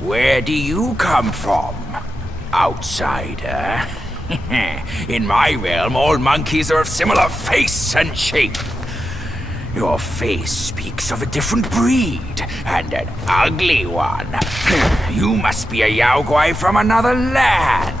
Where do you come from, outsider? In my realm, all monkeys are of similar face and shape. Your face speaks of a different breed, and an ugly one. You must be a Yaoguai from another land.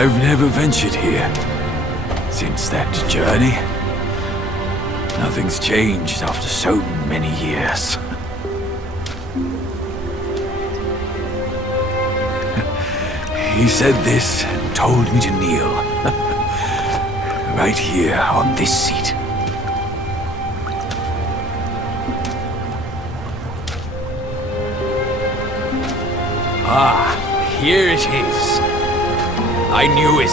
I've never ventured here since that journey. Nothing's changed after so many years. He said this and told me to kneel. Right here on this seat. Ah, here it is. I knew it.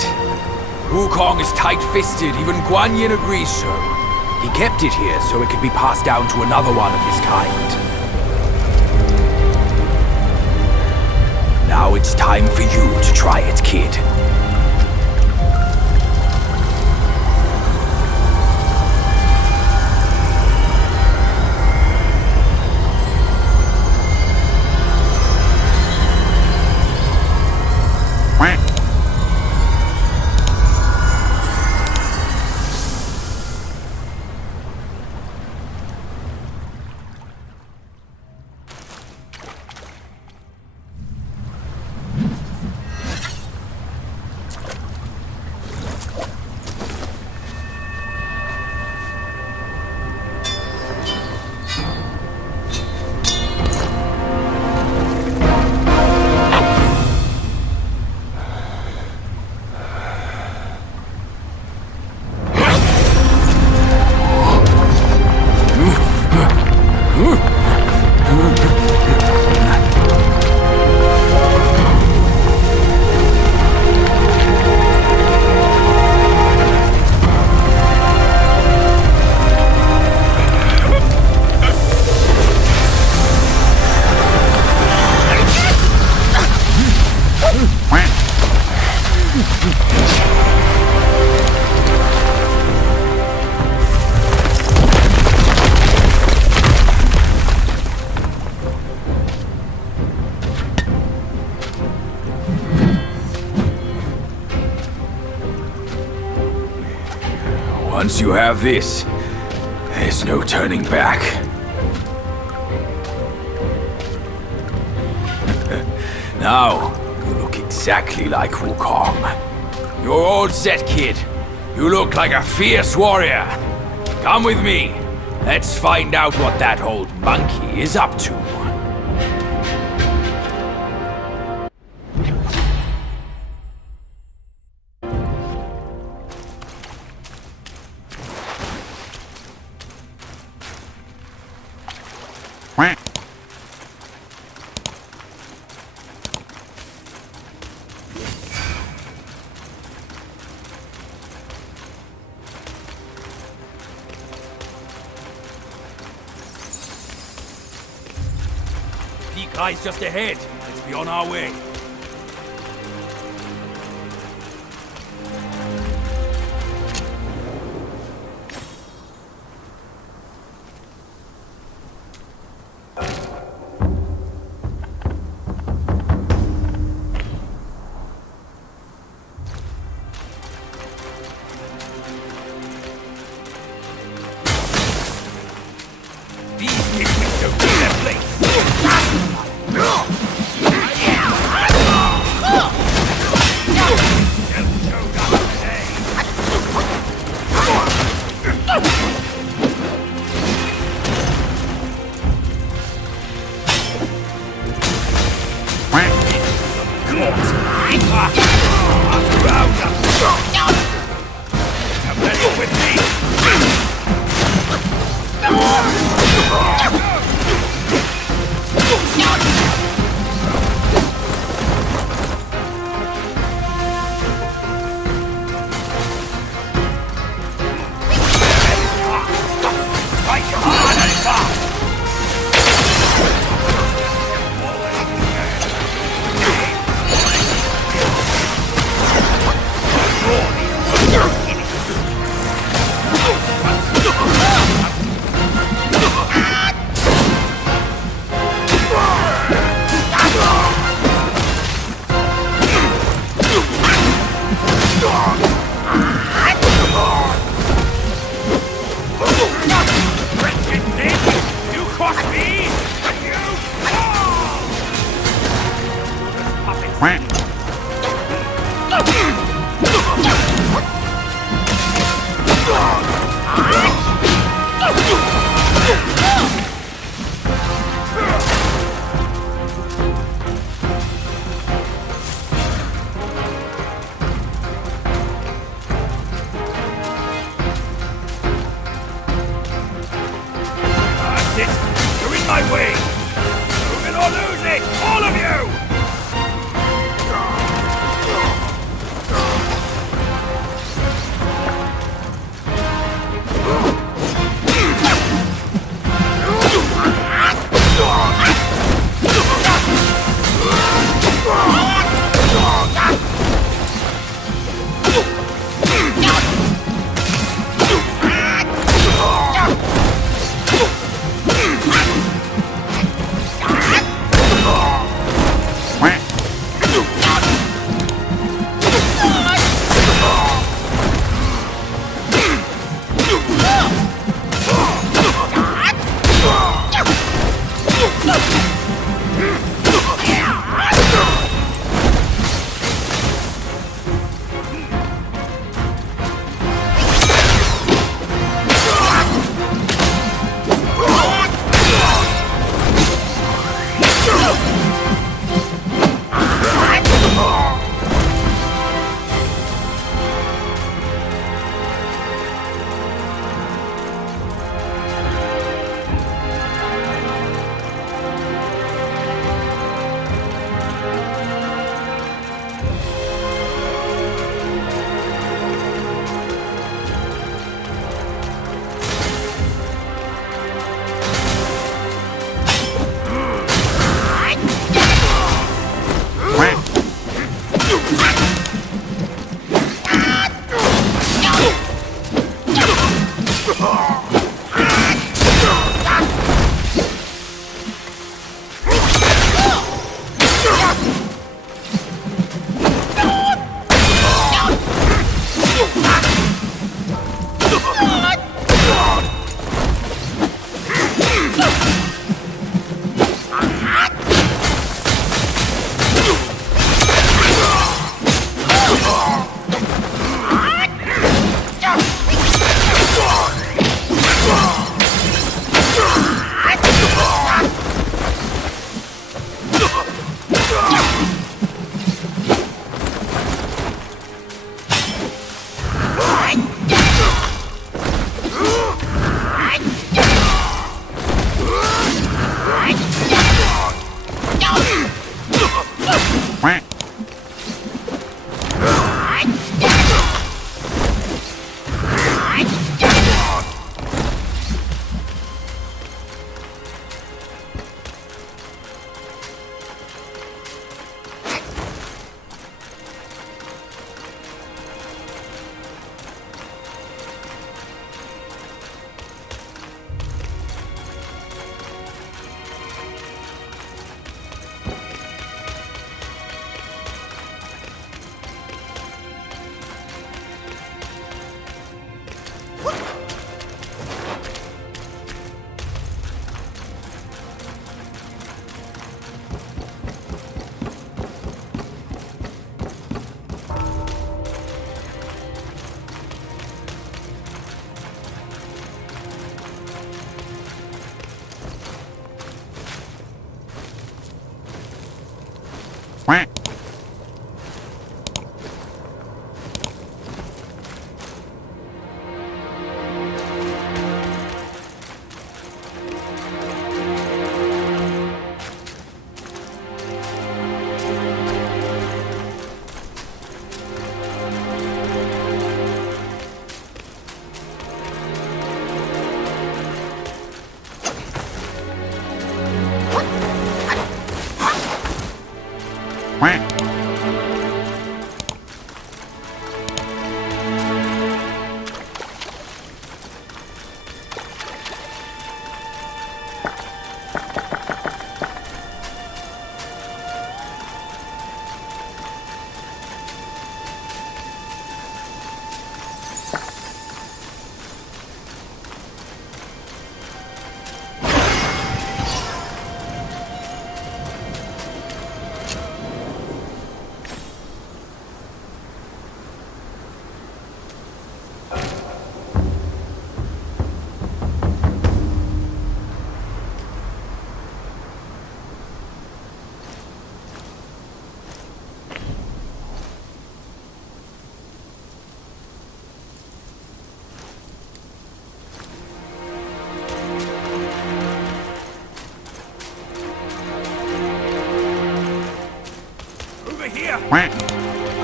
Wukong is tight-fisted, even Guan Yin agrees so. He kept it here so it could be passed down to another one of his kind. Now it's time for you to try it, kid. Once you have this, there's no turning back. Now, you look exactly like Wukong. You're all set, kid. You look like a fierce warrior. Come with me. Let's find out what that old monkey is up to. Guy's just ahead. Let's be on our way.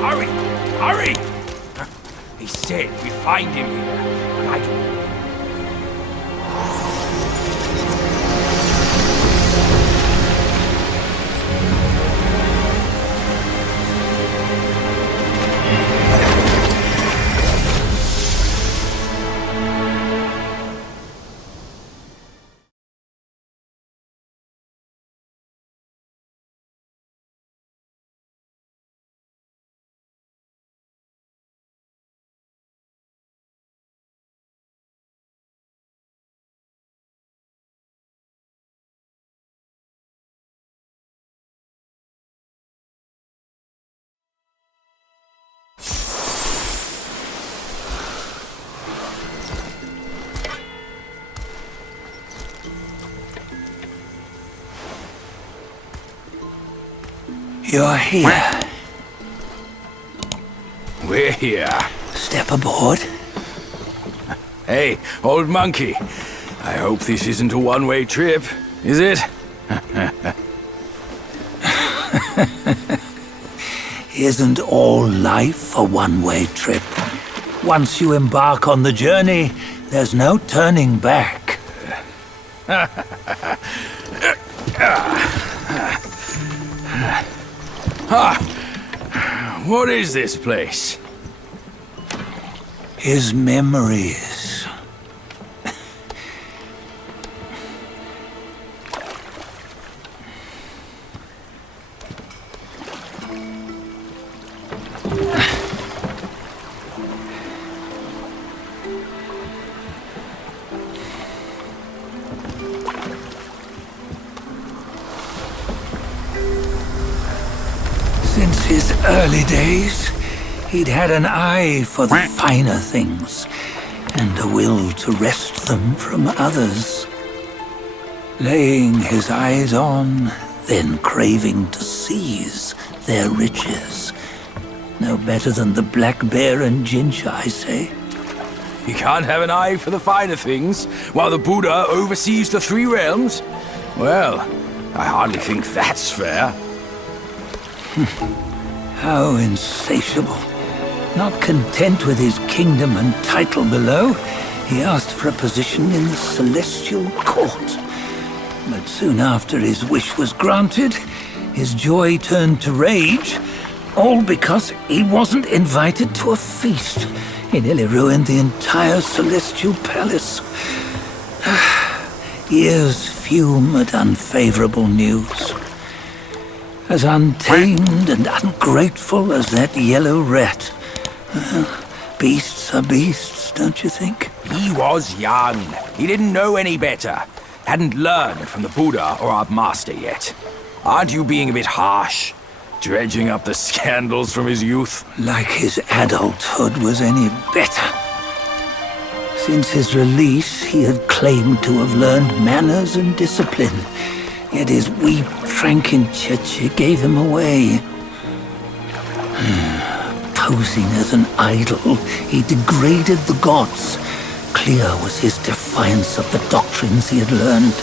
Hurry! Hurry! He said we find him here, but I don't... You're here. We're here. Step aboard. Hey, old monkey. I hope this isn't a one-way trip, is it? Isn't all life a one-way trip? Once you embark on the journey, there's no turning back. What is this place? His memories. Since his early days, he'd had an eye for the finer things, and a will to wrest them from others. Laying his eyes on, then craving to seize their riches. No better than the black bear and Jinja, I say. You can't have an eye for the finer things, while the Buddha oversees the three realms? Well, I hardly think that's fair. How insatiable. Not content with his kingdom and title below, he asked for a position in the celestial court. But soon after his wish was granted, his joy turned to rage, all because he wasn't invited to a feast. He nearly ruined the entire celestial palace. Years fume at unfavorable news. As untamed and ungrateful as that yellow rat. Beasts are beasts, don't you think? He was young. He didn't know any better. Hadn't learned from the Buddha or our master yet. Aren't you being a bit harsh? Dredging up the scandals from his youth? Like his adulthood was any better. Since his release, he had claimed to have learned manners and discipline. Yet his weak Frankenchurch gave him away. Posing as an idol, he degraded the gods. Clear was his defiance of the doctrines he had learned.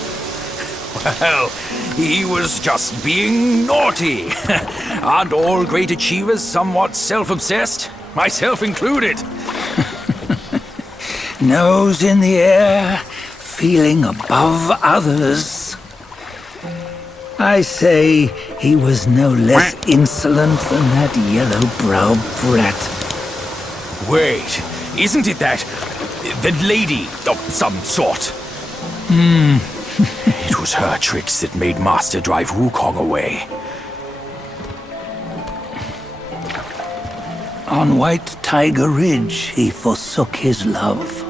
Well, he was just being naughty. Aren't all great achievers somewhat self-obsessed? Myself included. Nose in the air, feeling above others. I say he was no less insolent than that yellow-browed brat. Wait, isn't it that lady of some sort? It was her tricks that made Master drive Wukong away. On White Tiger Ridge, he forsook his love.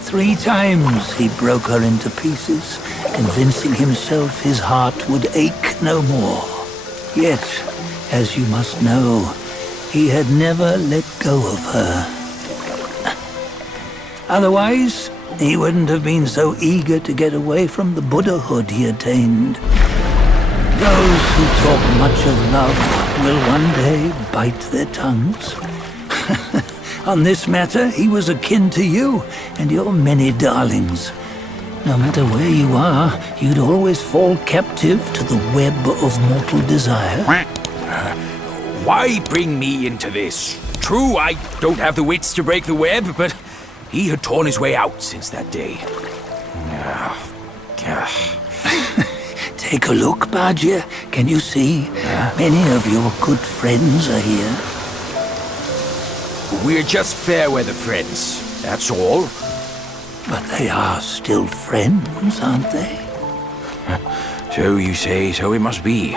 3 times he broke her into pieces, convincing himself his heart would ache no more. Yet, as you must know, he had never let go of her. Otherwise, he wouldn't have been so eager to get away from the Buddhahood he attained. Those who talk much of love will one day bite their tongues. On this matter, he was akin to you and your many darlings. No matter where you are, you'd always fall captive to the web of mortal desire. Why bring me into this? True, I don't have the wits to break the web, but he had torn his way out since that day. Take a look, Badger. Can you see? Many of your good friends are here. We're just fair-weather friends, that's all. But they are still friends, aren't they? So you say, so it must be.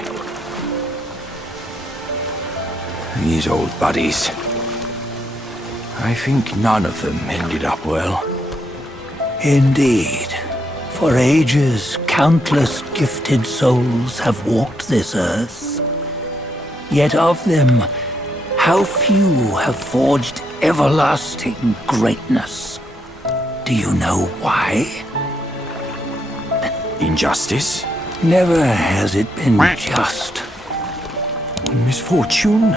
These old buddies. I think none of them ended up well. Indeed. For ages, countless gifted souls have walked this earth. Yet of them, how few have forged everlasting greatness? Do you know why? Injustice? Never has it been just. Misfortune?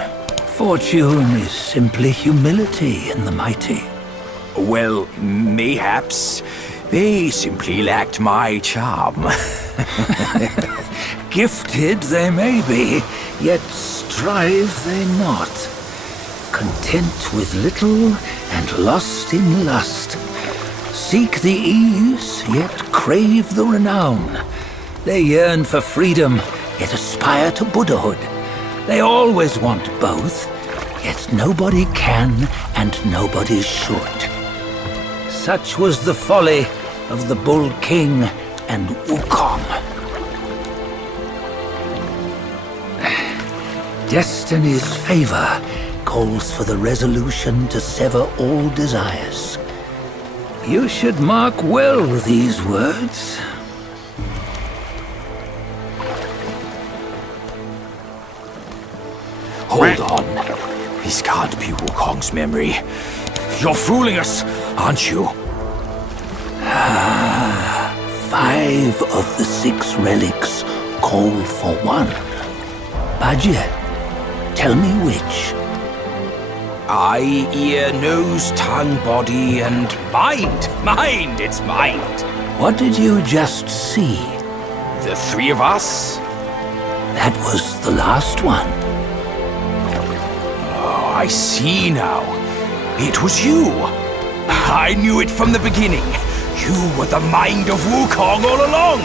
Fortune is simply humility in the mighty. Well, mayhaps they simply lacked my charm. Gifted they may be, yet strive they not. Content with little and lost in lust. Seek the ease, yet crave the renown. They yearn for freedom, yet aspire to Buddhahood. They always want both, yet nobody can and nobody should. Such was the folly of the Bull King and Wukong. Destiny's favor calls for the resolution to sever all desires. You should mark well these words. Hold on. This can't be Wukong's memory. You're fooling us, aren't you? 5 of the 6 relics call for one. Badger, tell me which. Eye, ear, nose, tongue, body, and mind. Mind, it's mind. What did you just see? The 3 of us? That was the last one. Oh, I see now. It was you. I knew it from the beginning. You were the mind of Wukong all along.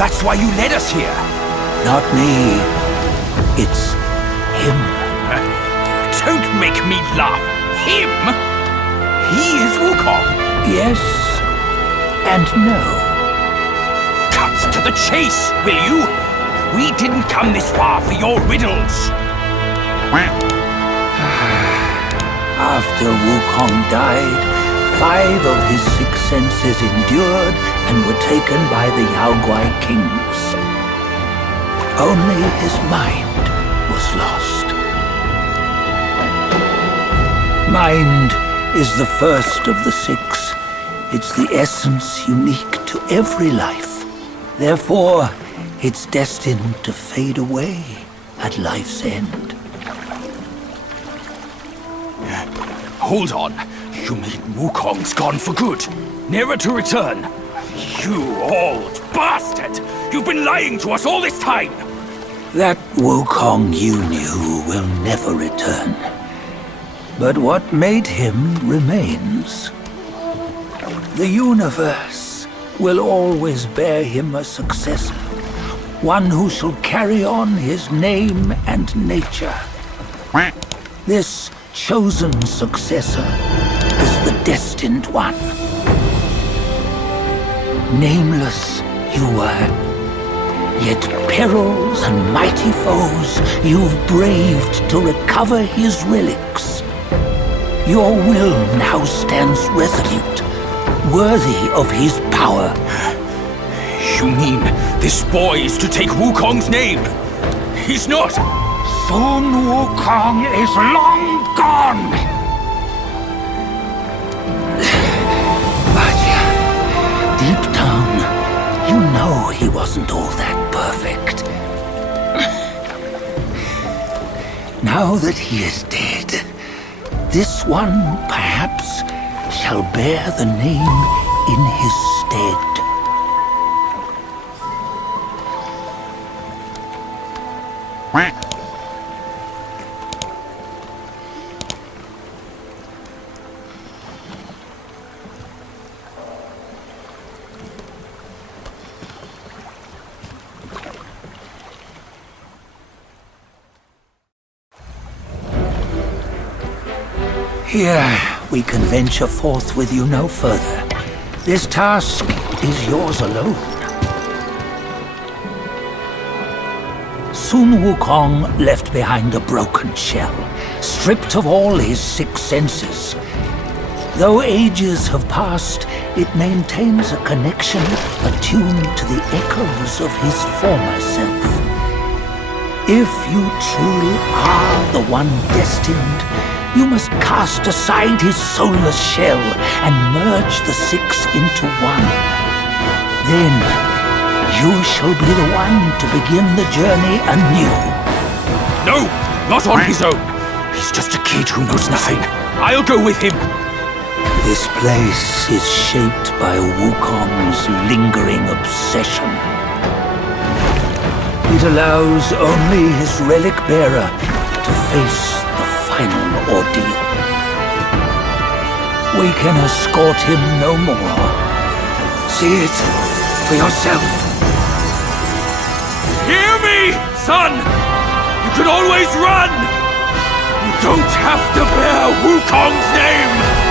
That's why you led us here. Not me. It's him. Don't make me laugh. Him? He is Wukong. Yes and no. Cut to the chase, will you? We didn't come this far for your riddles. After Wukong died, 5 of his 6 senses endured and were taken by the Yaoguai kings. Only his mind was lost. Mind is the first of the 6. It's the essence unique to every life. Therefore, it's destined to fade away at life's end. Hold on. You mean Wukong's gone for good? Never to return? You old bastard! You've been lying to us all this time! That Wukong you knew will never return. But what made him remains. The universe will always bear him a successor. One who shall carry on his name and nature. This chosen successor is the destined one. Nameless you were, yet perils and mighty foes you've braved to recover his relics. Your will now stands resolute, worthy of his power. You mean this boy is to take Wukong's name? He's not! Sun Wukong is long gone! But deep down, you know he wasn't all that perfect. Now that he is dead, this one, perhaps, shall bear the name in his stead. Here, we can venture forth with you no further. This task is yours alone. Sun Wukong left behind a broken shell, stripped of all his 6 senses. Though ages have passed, it maintains a connection attuned to the echoes of his former self. If you truly are the one destined, you must cast aside his soulless shell and merge the 6 into one. Then, you shall be the one to begin the journey anew. No! Not on his own! He's just a kid who knows nothing. I'll go with him! This place is shaped by Wukong's lingering obsession. It allows only his relic bearer to face the final ordeal. We can escort him no more. See it for yourself. Hear me, son! You can always run! You don't have to bear Wukong's name!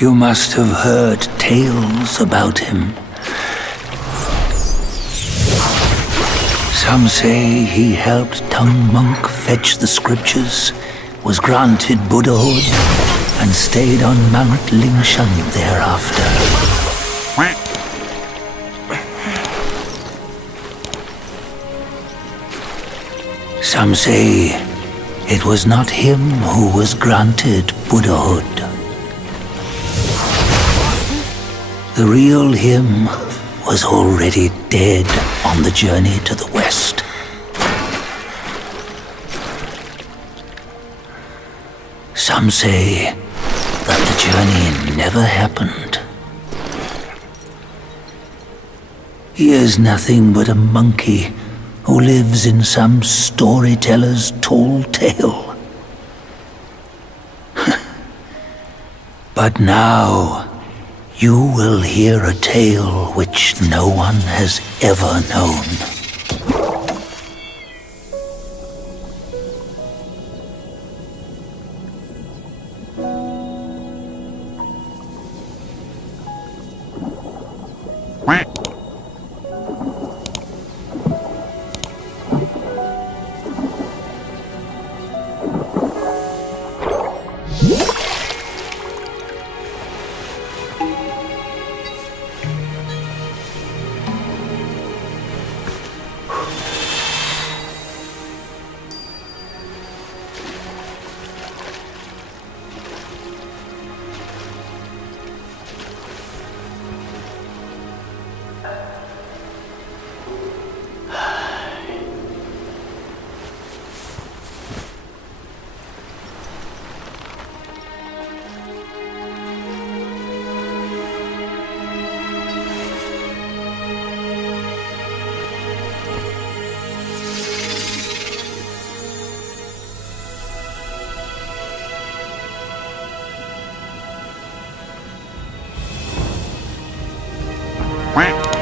You must have heard tales about him. Some say he helped Tung Monk fetch the scriptures, was granted Buddhahood, and stayed on Mount Lingshan thereafter. Some say it was not him who was granted Buddhahood. The real him was already dead on the journey to the west. Some say that the journey never happened. He is nothing but a monkey who lives in some storyteller's tall tale. But now, you will hear a tale which no one has ever known. Quack.